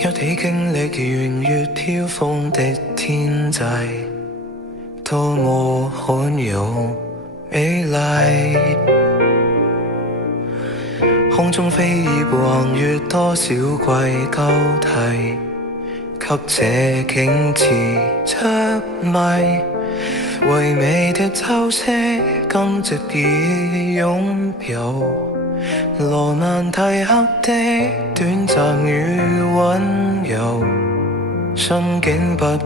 一起經歷圓月飄風的天際，多麼罕有美麗。空中飛葉橫越多少季交替，給這景緻着迷。唯美的秋色今夕已擁有，羅曼蒂克的短暫與溫柔，心境不要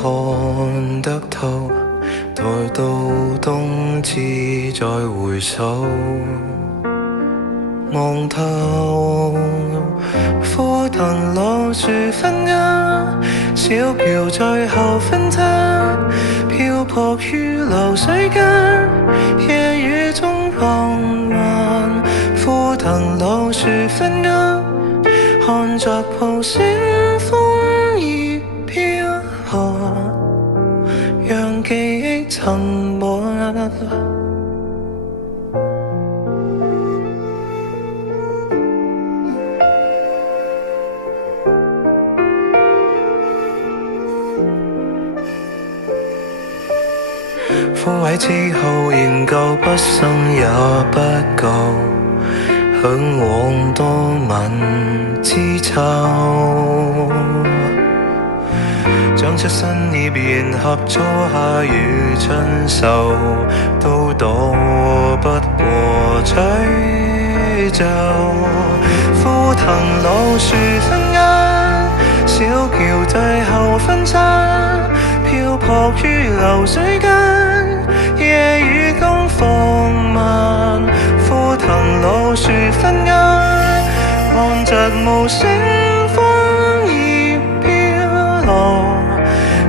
看得透，待到冬至再回首。望透枯藤老樹分隔，小橋最後分岔，漂泊於流水間，夜雨中浪漫。枯藤老樹分隔，看着無聲風兒飄下，讓記憶沉沒。枯萎之後仍舊不生也不夠，向往多吻之秋，長出新葉迎合初夏與春秀，都躲不過吹奏。枯藤老樹分隔，小橋最後分岔，漂泊於流水間，夜雨中放慢。枯藤老樹分隔，看着無聲風兒飄落，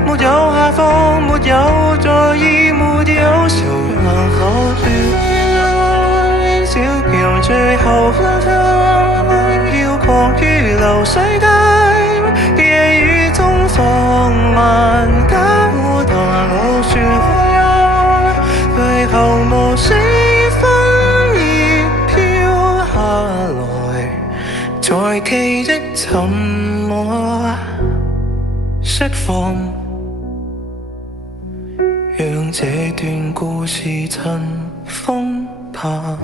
沒有下放，沒有在意，沒有誰能可斷。小橋最後分岔，飄泊於流水間，夜雨中放慢。枯藤老樹分隔，最後無聲風兒飄下來，在記憶沉默釋放，讓這段故事塵封吧。